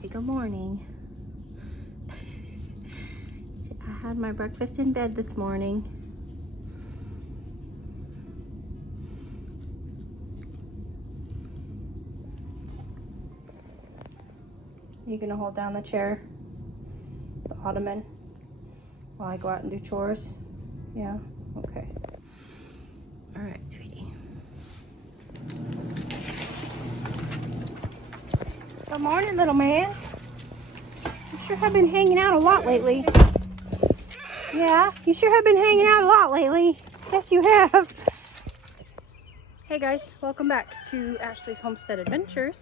Say good morning. I had my breakfast in bed this morning. Are you gonna hold down the chair, the ottoman, while I go out and do chores? Yeah? Okay. All right, sweetie. Good morning, little man. You sure have been hanging out a lot lately. Yeah, you sure have been hanging out a lot lately. Yes, you have. Hey guys, welcome back to Ashley's Homestead Adventures.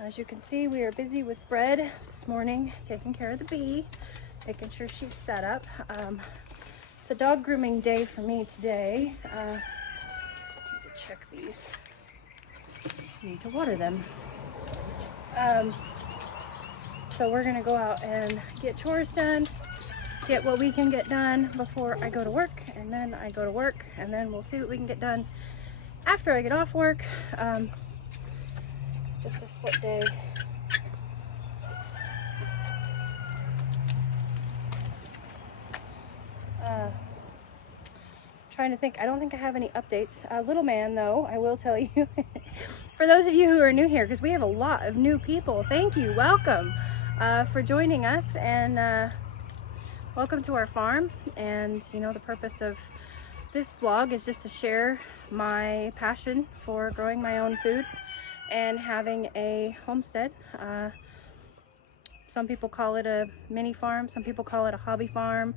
As you can see, we are busy with bread this morning, taking care of the bee, making sure she's set up. It's a dog grooming day for me today. Need to check these. Need to water them. So we're gonna go out and get chores done, get what we can get done before I go to work, and then I go to work, and then we'll see what we can get done after I get off work. It's just a split day. Trying to think, I don't think I have any updates. Little man, though, I will tell you, for those of you who are new here, because we have a lot of new people, thank you, welcome for joining us, and welcome to our farm. And you know, the purpose of this vlog is just to share my passion for growing my own food and having a homestead. Some people call it a mini farm, some people call it a hobby farm.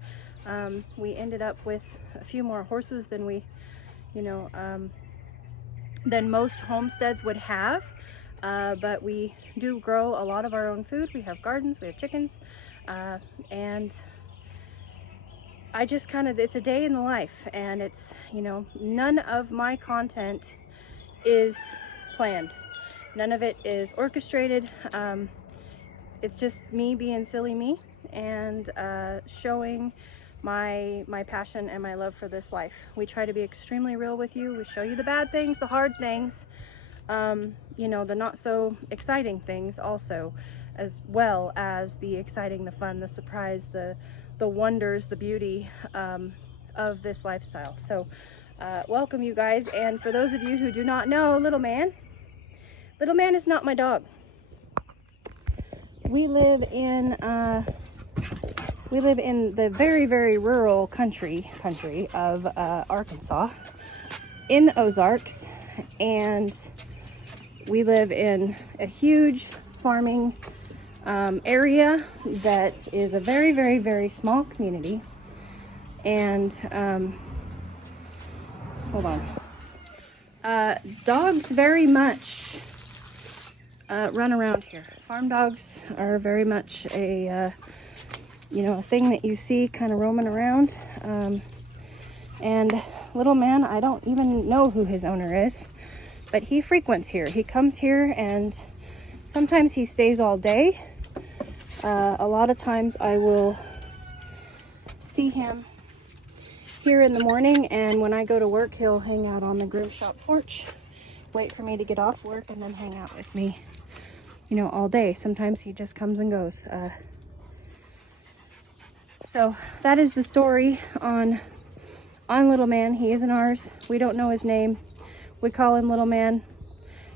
We ended up with a few more horses than we, than most homesteads would have. But we do grow a lot of our own food. We have gardens, we have chickens, and I just it's a day in the life, and it's, none of my content is planned. None of it is orchestrated. It's just me being silly me and showing my passion and my love for this life. We try to be extremely real with you. We show you the bad things, the hard things, the not so exciting things also, as well as the exciting, the fun, the surprise, the wonders, the beauty of this lifestyle. So welcome, you guys. And for those of you who do not know, Little Man is not my dog. We live in the very, very rural country of Arkansas, in the Ozarks, and we live in a huge farming area that is a very, very, very small community. And hold on, dogs very much run around here. Farm dogs are very much a a thing that you see kind of roaming around. And Little Man, I don't even know who his owner is, but he frequents here. He comes here, and sometimes he stays all day. A lot of times I will see him here in the morning, and when I go to work, he'll hang out on the groom shop porch, wait for me to get off work, and then hang out with me, all day. Sometimes he just comes and goes. So that is the story on Little Man. He isn't ours. We don't know his name. We call him Little Man.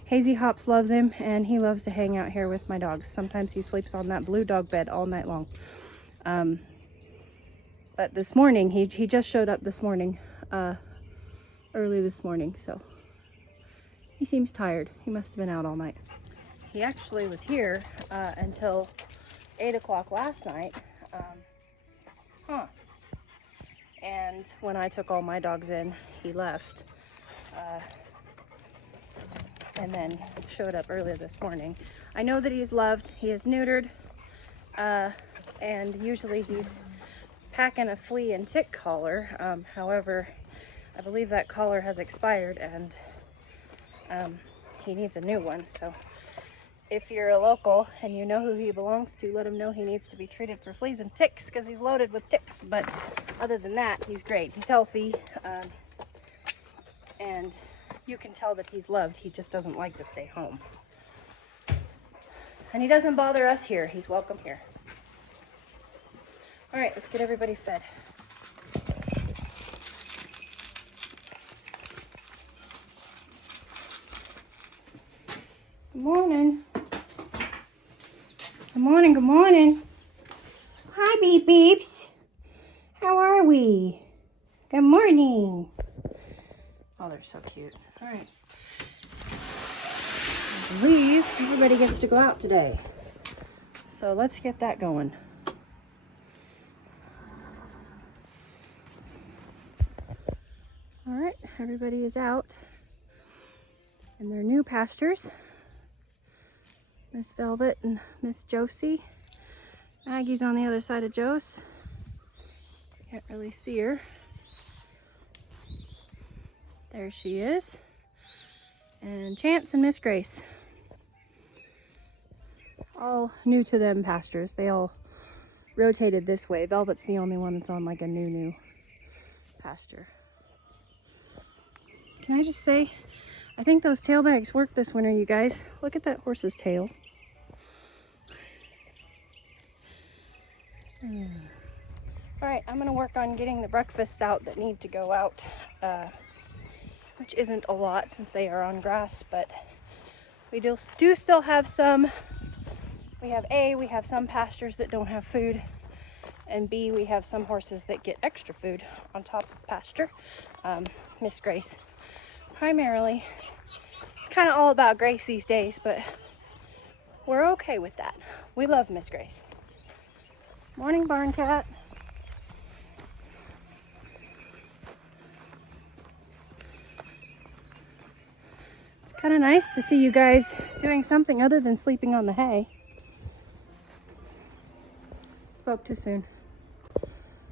Hazy Hops loves him, and he loves to hang out here with my dogs. Sometimes he sleeps on that blue dog bed all night long. But this morning, he just showed up this morning, early this morning, so he seems tired. He must have been out all night. He actually was here until 8 o'clock last night. And when I took all my dogs in, he left. And then showed up earlier this morning. I know that he's loved. He is neutered. And usually he's packing a flea and tick collar. However, I believe that collar has expired, and he needs a new one. So if you're a local and you know who he belongs to, let him know he needs to be treated for fleas and ticks, because he's loaded with ticks. But other than that, he's great. He's healthy, and you can tell that he's loved. He just doesn't like to stay home. And he doesn't bother us here. He's welcome here. All right, let's get everybody fed. Good morning. Good morning, good morning. Hi, beep beeps. How are we? Good morning. Oh, they're so cute. All right. I believe everybody gets to go out today. So let's get that going. All right, everybody is out in their new pastures. Miss Velvet and Miss Josie. Maggie's on the other side of Jose. Can't really see her. There she is. And Chance and Miss Grace. All new to them pastures. They all rotated this way. Velvet's the only one that's on like a new pasture. Can I just say, I think those tail bags work this winter, you guys. Look at that horse's tail. All right, I'm gonna work on getting the breakfasts out that need to go out, which isn't a lot since they are on grass, but we do still have some. We have some pastures that don't have food, and B, we have some horses that get extra food on top of pasture. Miss Grace, primarily. It's kind of all about Grace these days, but we're okay with that. We love Miss Grace. Morning, barn cat. It's kind of nice to see you guys doing something other than sleeping on the hay. Spoke too soon.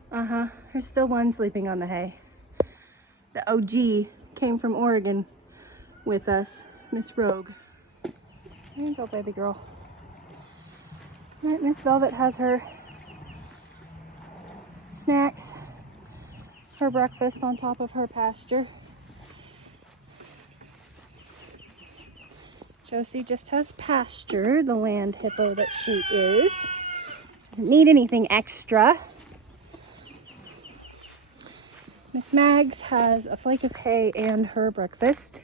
There's still one sleeping on the hay. The OG came from Oregon with us, Miss Rogue. There you go, baby girl. All right, Miss Velvet has her snacks, her breakfast on top of her pasture. Josie just has pasture, the land hippo that she is. Doesn't need anything extra. Miss Mags has a flake of hay and her breakfast,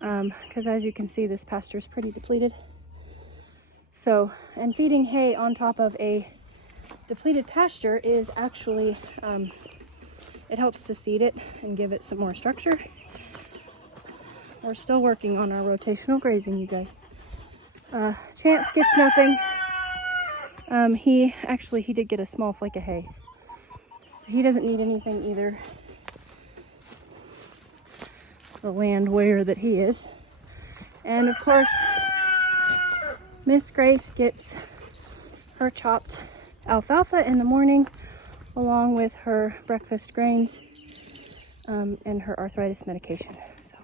because as you can see, this pasture is pretty depleted. So, and feeding hay on top of a depleted pasture is actually, it helps to seed it and give it some more structure. We're still working on our rotational grazing, you guys. Chance gets nothing. He did get a small flake of hay. He doesn't need anything either. The land warrior that he is. And of course, Miss Grace gets her chopped alfalfa in the morning, along with her breakfast grains and her arthritis medication. So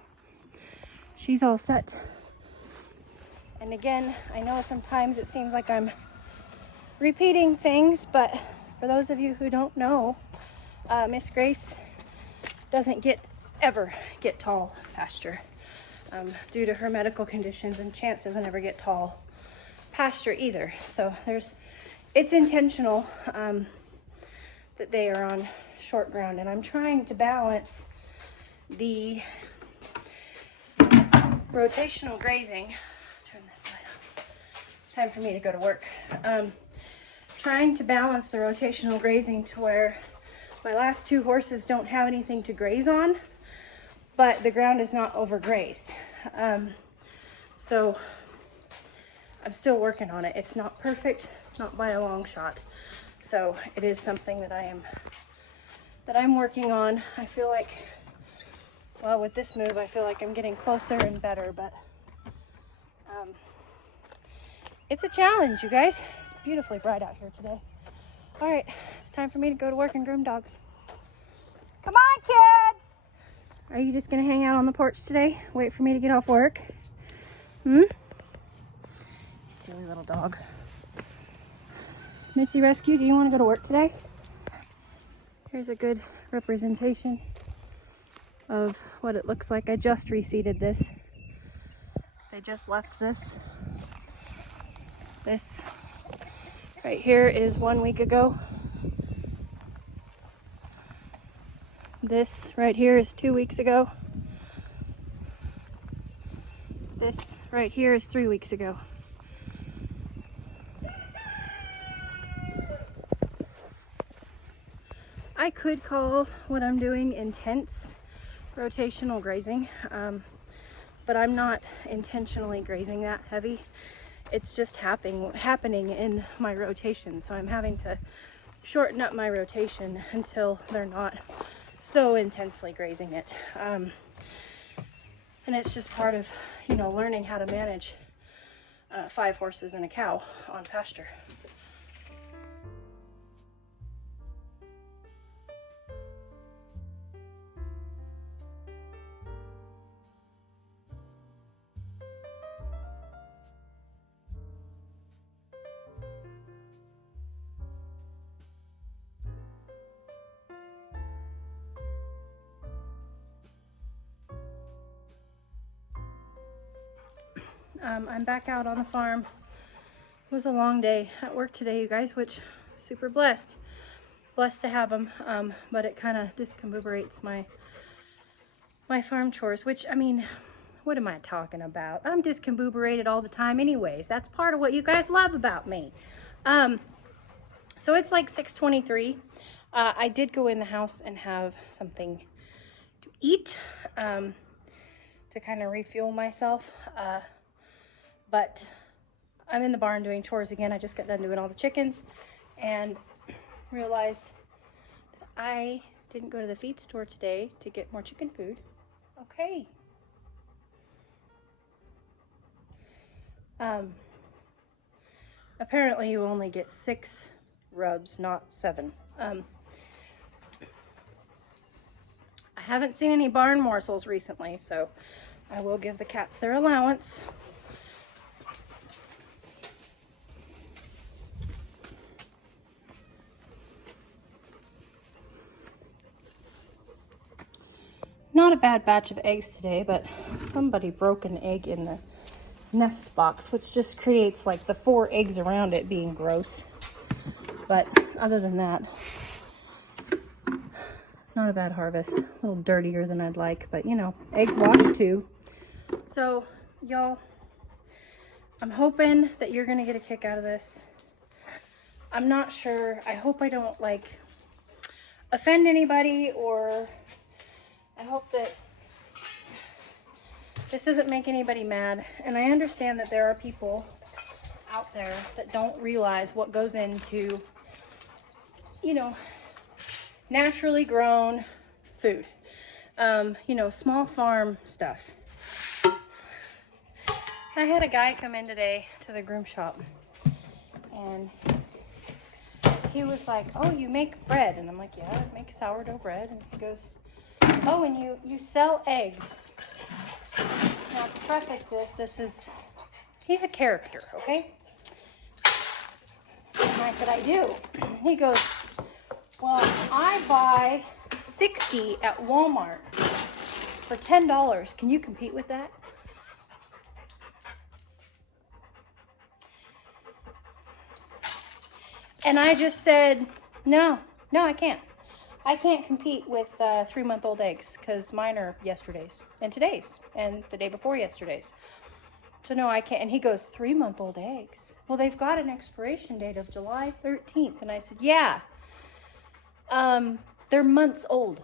she's all set. And again, I know sometimes it seems like I'm repeating things, but for those of you who don't know, Miss Grace doesn't ever get tall pasture due to her medical conditions, and Chance doesn't ever get tall pasture either. So it's intentional that they are on short ground, and I'm trying to balance the rotational grazing. Turn this light on. It's time for me to go to work. Trying to balance the rotational grazing to where my last two horses don't have anything to graze on, but the ground is not overgrazed. So I'm still working on it. It's not perfect, not by a long shot. So it is something that I'm working on. I feel like, well, with this move, I feel like I'm getting closer and better, but it's a challenge, you guys. It's beautifully bright out here today. All right, it's time for me to go to work and groom dogs. Come on, kids! Are you just gonna hang out on the porch today? Wait for me to get off work? Silly little dog. Missy Rescue, do you want to go to work today? Here's a good representation of what it looks like. I just reseeded this. They just left this. This right here is 1 week ago. This right here is 2 weeks ago. This right here is 3 weeks ago. I could call what I'm doing intense rotational grazing, but I'm not intentionally grazing that heavy. It's just happening in my rotation, so I'm having to shorten up my rotation until they're not so intensely grazing it. And it's just part of, you know, learning how to manage 5 horses and a cow on pasture. I'm back out on the farm. It was a long day at work today, you guys, which super blessed to have them, but it kind of discombobulates my farm chores, which, I mean, what am I talking about? I'm discombobulated all the time anyways. That's part of what you guys love about me. So it's like 6:23. I did go in the house and have something to eat to kind of refuel myself. But I'm in the barn doing chores again. I just got done doing all the chickens and realized that I didn't go to the feed store today to get more chicken food. Okay. Apparently you only get 6 rubs, not 7. I haven't seen any barn morsels recently, so I will give the cats their allowance. Not a bad batch of eggs today, but somebody broke an egg in the nest box, which just creates like the 4 eggs around it being gross. But other than that, not a bad harvest. A little dirtier than I'd like, but you know, eggs wash too. So y'all, I'm hoping that you're gonna get a kick out of this. I'm not sure. I hope I don't like offend anybody, or I hope that this doesn't make anybody mad. And I understand that there are people out there that don't realize what goes into, you know, naturally grown food. You know, small farm stuff. I had a guy come in today to the groom shop, and he was like, "Oh, you make bread?" And I'm like, "Yeah, I make sourdough bread." And he goes, "Oh, and you sell eggs." Now, to preface this is, he's a character, okay? And I said, "I do." He goes, "Well, I buy 60 at Walmart for $10. Can you compete with that?" And I just said, no, I can't. I can't compete with 3-month-old eggs, because mine are yesterday's and today's and the day before yesterday's. So no, I can't. And he goes, 3-month-old eggs? Well, they've got an expiration date of July 13th. And I said, yeah, they're months old.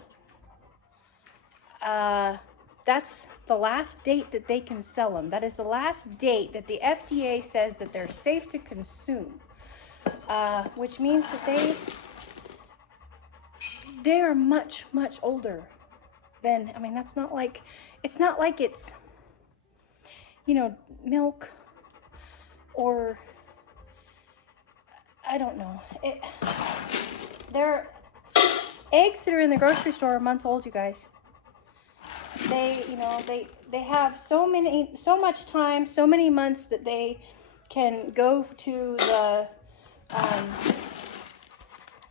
That's the last date that they can sell them. That is the last date that the FDA says that they're safe to consume. Which means that they are much, much older than, I mean, that's not like, it's not like it's, you know, milk or, I don't know. They're eggs that are in the grocery store are months old, you guys. They, you know, they have so much time, so many months that they can go to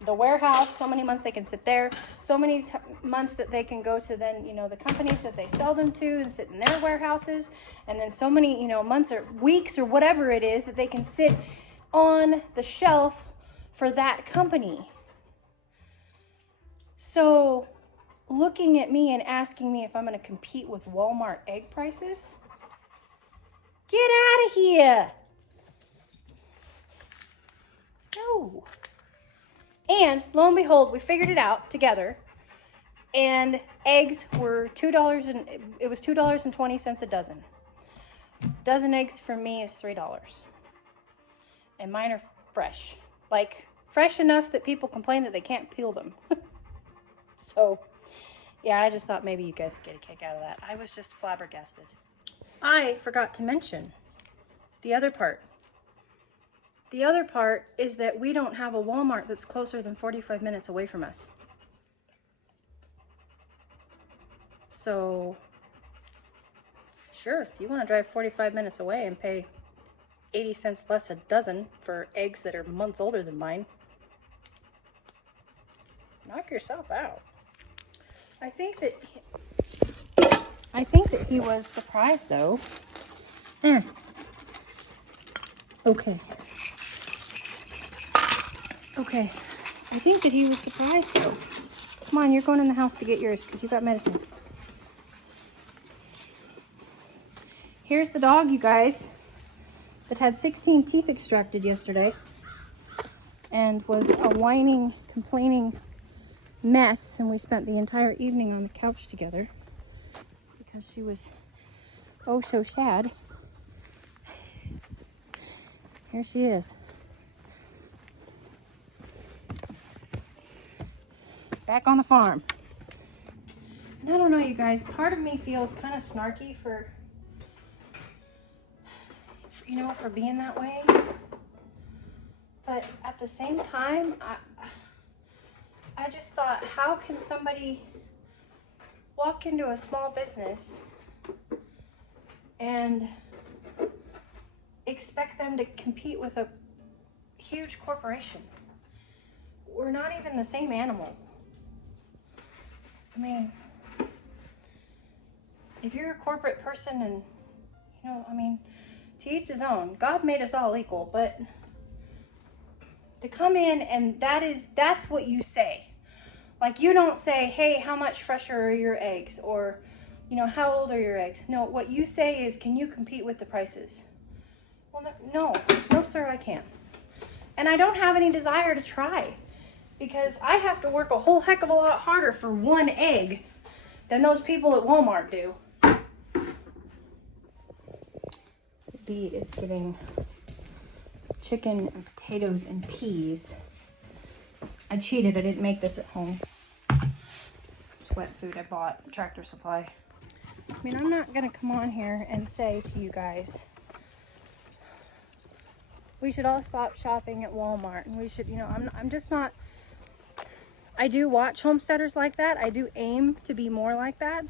the warehouse, so many months they can sit there, so many months that they can go to then, you know, the companies that they sell them to and sit in their warehouses, and then so many, you know, months or weeks or whatever it is that they can sit on the shelf for that company. So looking at me and asking me if I'm going to compete with Walmart egg prices? Get out of here. No. And lo and behold, we figured it out together. And eggs were $2 and it was $2.20 a dozen. Dozen eggs for me is $3. And mine are fresh. Like fresh enough that people complain that they can't peel them. So, yeah, I just thought maybe you guys would get a kick out of that. I was just flabbergasted. I forgot to mention the other part. The other part is that we don't have a Walmart that's closer than 45 minutes away from us. So, sure, if you want to drive 45 minutes away and pay 80 cents less a dozen for eggs that are months older than mine, knock yourself out. I think that he was surprised though. There. Okay. Okay. I think that he was surprised though. Come on, you're going in the house to get yours because you got medicine. Here's the dog, you guys, that had 16 teeth extracted yesterday and was a whining, complaining mess, and we spent the entire evening on the couch together because she was oh so sad. Here she is. Back on the farm. And I don't know, you guys, part of me feels kind of snarky for being that way. But at the same time, I just thought, how can somebody walk into a small business and expect them to compete with a huge corporation? We're not even the same animal. I mean, if you're a corporate person and, to each his own. God made us all equal, but to come in and that's what you say. Like, you don't say, hey, how much fresher are your eggs? Or, how old are your eggs? No, what you say is, can you compete with the prices? Well, no, sir, I can't. And I don't have any desire to try, because I have to work a whole heck of a lot harder for one egg than those people at Walmart do. The bee is getting chicken and potatoes and peas. I cheated, I didn't make this at home. It's wet food I bought at Tractor Supply. I mean, I'm not gonna come on here and say to you guys, we should all stop shopping at Walmart, and we should, I'm just not, I do watch homesteaders like that. I do aim to be more like that.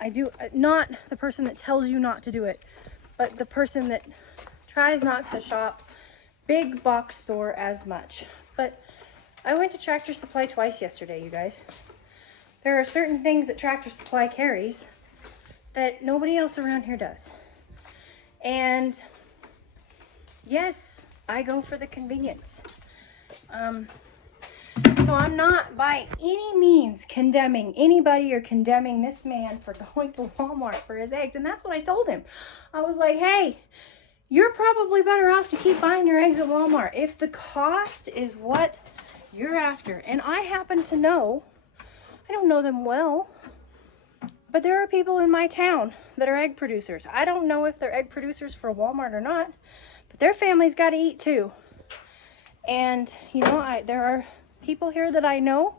I do, not the person that tells you not to do it, but the person that tries not to shop big box store as much. But I went to Tractor Supply twice yesterday, you guys. There are certain things that Tractor Supply carries that nobody else around here does. And yes, I go for the convenience. So I'm not by any means condemning anybody or condemning this man for going to Walmart for his eggs. And that's what I told him. I was like, hey, you're probably better off to keep buying your eggs at Walmart if the cost is what you're after. And I happen to know, I don't know them well, but there are people in my town that are egg producers. I don't know if they're egg producers for Walmart or not, but their family's got to eat too. And, there are people here that I know.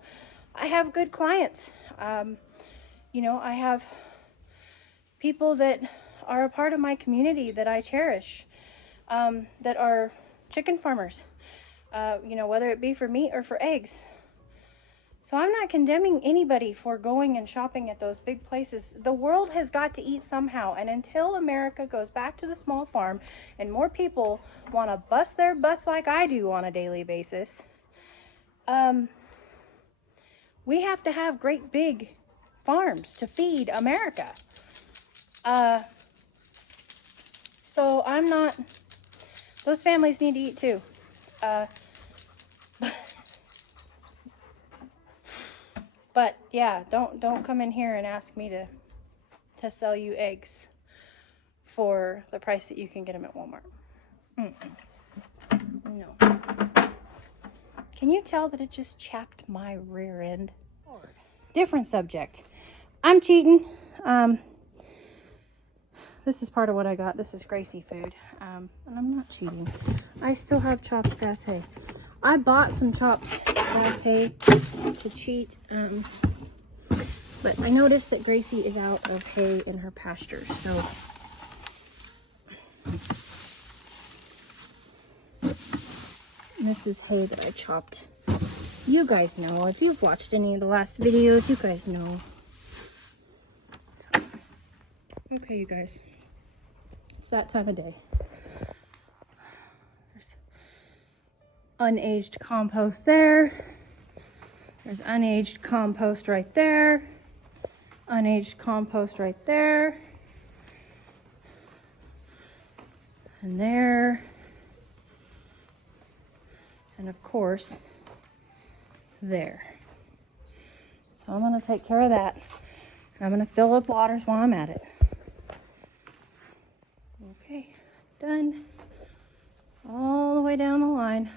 I have good clients. I have people that are a part of my community that I cherish, that are chicken farmers, whether it be for meat or for eggs. So I'm not condemning anybody for going and shopping at those big places. The world has got to eat somehow, and until America goes back to the small farm and more people want to bust their butts like I do on a daily basis, we have to have great big farms to feed America. So I'm not Those families need to eat too. But yeah, don't come in here and ask me to sell you eggs for the price that you can get them at Walmart. No. Can you tell that it just chapped my rear end? Different subject. I'm cheating. This is part of what I got. This is Gracie food. And I'm not cheating. I still have chopped grass hay. I bought some chopped grass hay to cheat. But I noticed that Gracie is out of hay in her pasture. So this is hay that I chopped. You guys know. If you've watched any of the last videos, you guys know. So, okay, you guys. It's that time of day. There's unaged compost there. There's unaged compost right there. Unaged compost right there. And there. And of course, there. So I'm going to take care of that. I'm going to fill up waters while I'm at it. Okay, done. All the way down the line.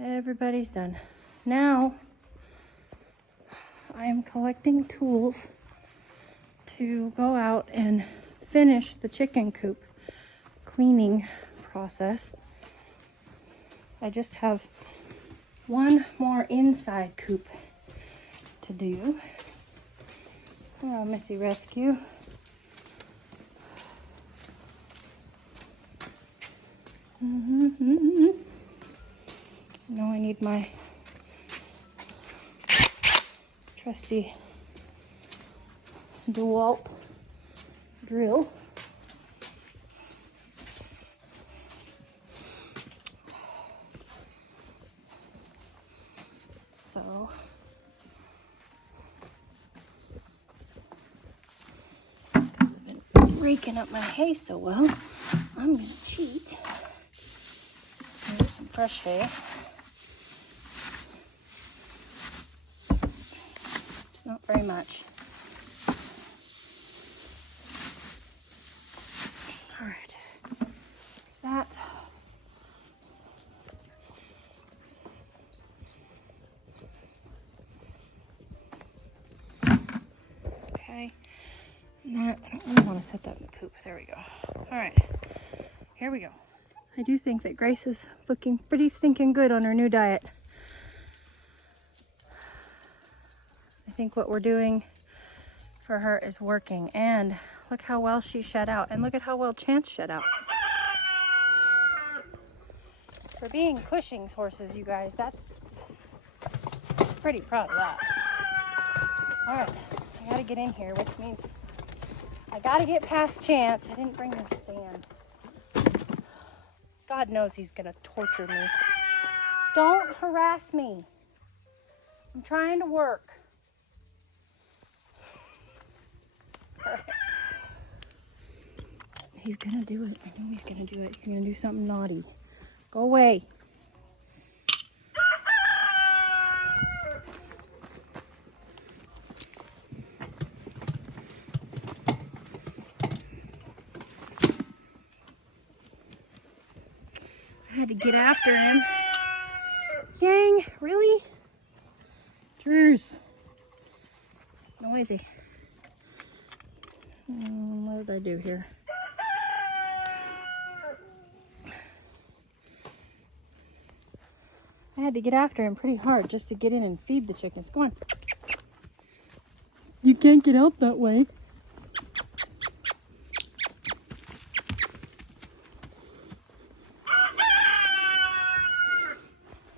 Everybody's done. Now, I am collecting tools to go out and finish the chicken coop cleaning process. I just have one more inside coop to do. Hello, Missy Rescue. Now I need my trusty DeWalt drill. So because I've been raking up my hay so well, I'm gonna cheat. Here's some fresh hay. It's not very much. All right, there's that. Okay, and that, I don't really want to set that in the coop. There we go. All right, here we go. I do think that Grace is looking pretty stinking good on her new diet. I think what we're doing for her is working. And look how well she shed out. And look at how well Chance shed out. For being Cushing's horses, you guys, that's pretty proud of that. All right, I gotta get in here, which means I gotta get past Chance. I didn't bring the stand. God knows he's gonna torture me. Don't harass me. I'm trying to work. Right. He's gonna do it. I know he's gonna do it. He's gonna do something naughty. Go away. I had to get after him. Yang, really? Jeez. Noisy. What did I do here? I had to get after him pretty hard just to get in and feed the chickens. Come on. You can't get out that way.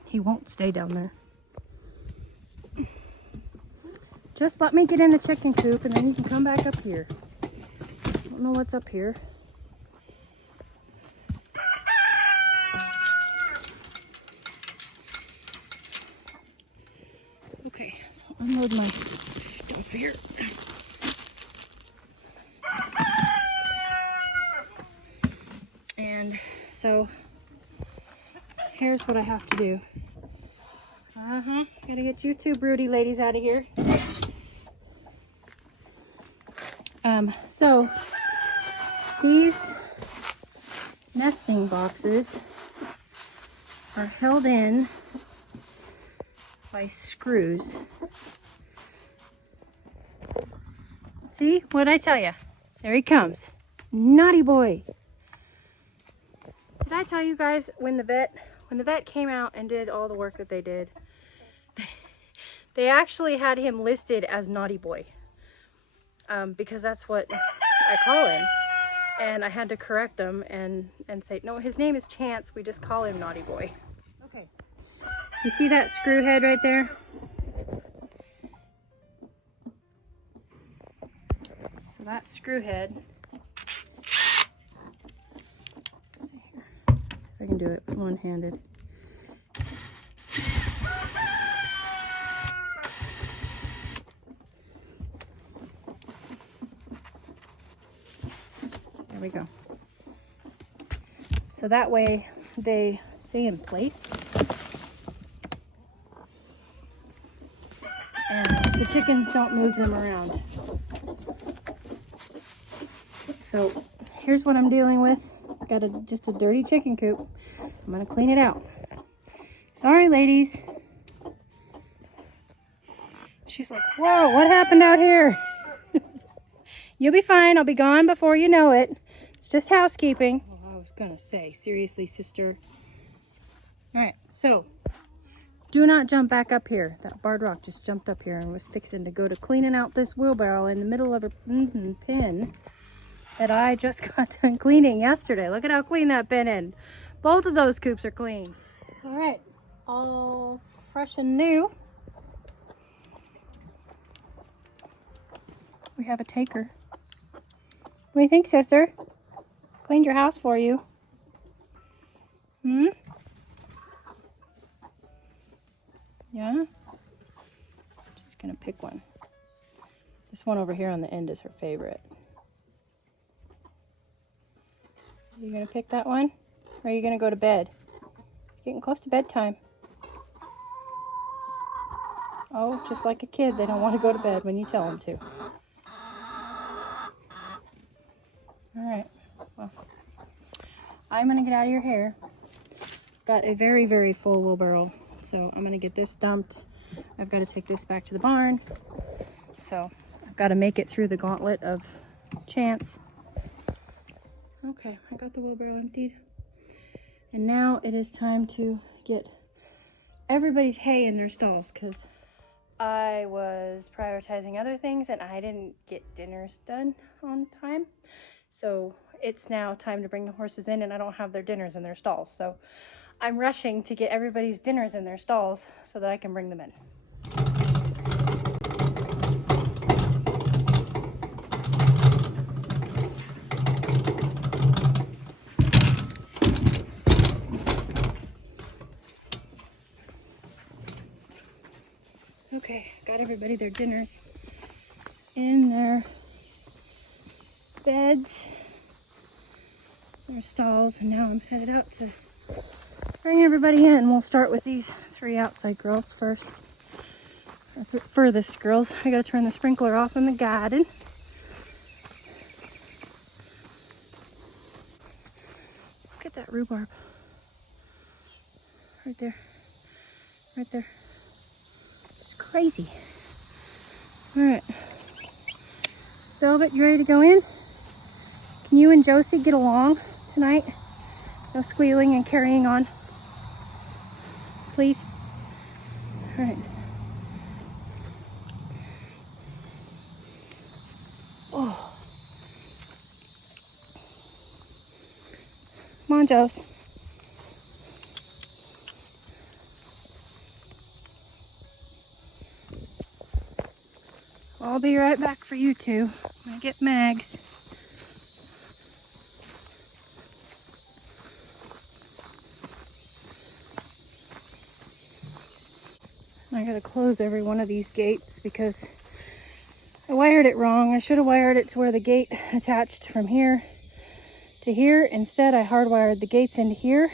He won't stay down there. Just let me get in the chicken coop and then you can come back up here. I don't know what's up here. Okay, so unload my stuff here. And so here's what I have to do. Gotta get you two broody ladies out of here. So these nesting boxes are held in by screws. See, what'd I tell you? There he comes. Naughty boy. Did I tell you guys when the vet came out and did all the work that they did, they actually had him listed as Naughty Boy, because that's what I call him. And I had to correct them and say, no, his name is Chance. We just call him Naughty Boy. Okay. You see that screw head right there? So that screw head. Let's see here. If I can do it one-handed. There we go. So that way they stay in place. And the chickens don't move them around. So here's what I'm dealing with. Got just a dirty chicken coop. I'm gonna clean it out. Sorry, ladies. She's like, whoa, what happened out here? You'll be fine. I'll be gone before you know it. It's just housekeeping. Oh, I was gonna say, seriously, sister. All right, so do not jump back up here. That barred rock just jumped up here and was fixing to go to cleaning out this wheelbarrow in the middle of a pen that I just got done cleaning yesterday. Look at how clean that pen is. Both of those coops are clean. All right, all fresh and new. We have a taker. What do you think, sister? Cleaned your house for you. Yeah? She's gonna pick one. This one over here on the end is her favorite. Are you gonna pick that one? Or are you gonna go to bed? It's getting close to bedtime. Oh, just like a kid, they don't want to go to bed when you tell them to. Alright, well, I'm gonna get out of your hair. Got a very, very full wheelbarrow, so I'm gonna get this dumped. I've got to take this back to the barn. So I've got to make it through the gauntlet of Chance. Okay, I got the wheelbarrow emptied. And now it is time to get everybody's hay in their stalls, because I was prioritizing other things and I didn't get dinners done on time. So it's now time to bring the horses in, and I don't have their dinners in their stalls. So I'm rushing to get everybody's dinners in their stalls so that I can bring them in. Okay, got everybody their dinners in their beds, their stalls, and now I'm headed out to bring everybody in. We'll start with these three outside girls first. Furthest girls. I gotta turn the sprinkler off in the garden. Look at that rhubarb. Right there. Right there. It's crazy. Alright. Velvet, you ready to go in? Can you and Josie get along tonight? No squealing and carrying on. Please. All right. Oh. Come on, Jose. I'll be right back for you two. I'm gonna get Mags. I gotta close every one of these gates because I wired it wrong. I should have wired it to where the gate attached from here to here. Instead, I hardwired the gates into here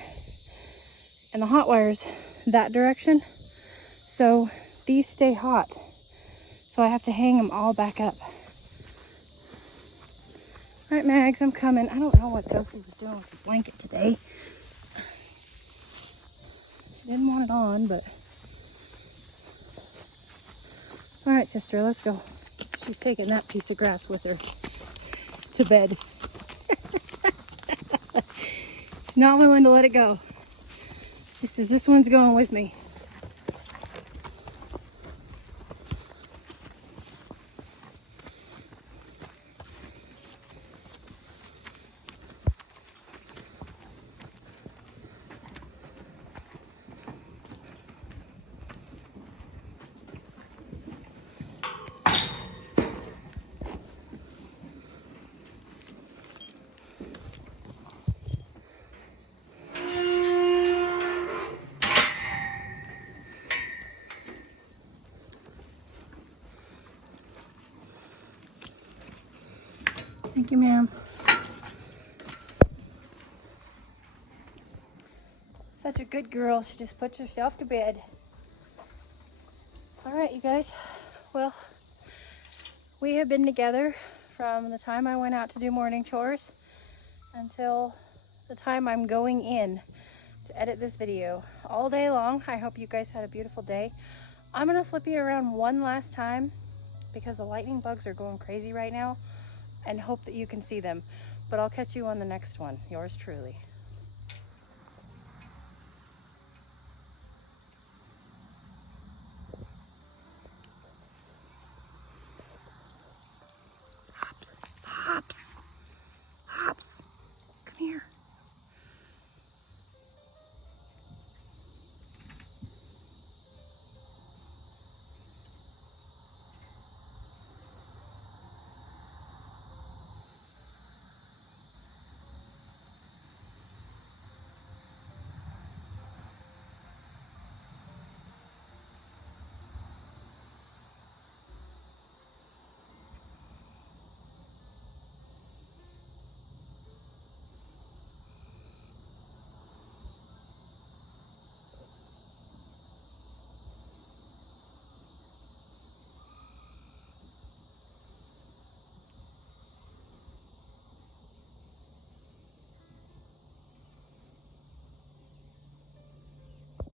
and the hot wires that direction. So these stay hot. So I have to hang them all back up. All right, Mags, I'm coming. I don't know what Josie was doing with the blanket today. Didn't want it on, but... All right, sister, let's go. She's taking that piece of grass with her to bed. She's not willing to let it go. She says, this one's going with me. Thank you, ma'am. Such a good girl. She just puts herself to bed. All right, you guys. Well, we have been together from the time I went out to do morning chores until the time I'm going in to edit this video all day long. I hope you guys had a beautiful day. I'm gonna flip you around one last time because the lightning bugs are going crazy right now, and hope that you can see them. But I'll catch you on the next one. Yours truly.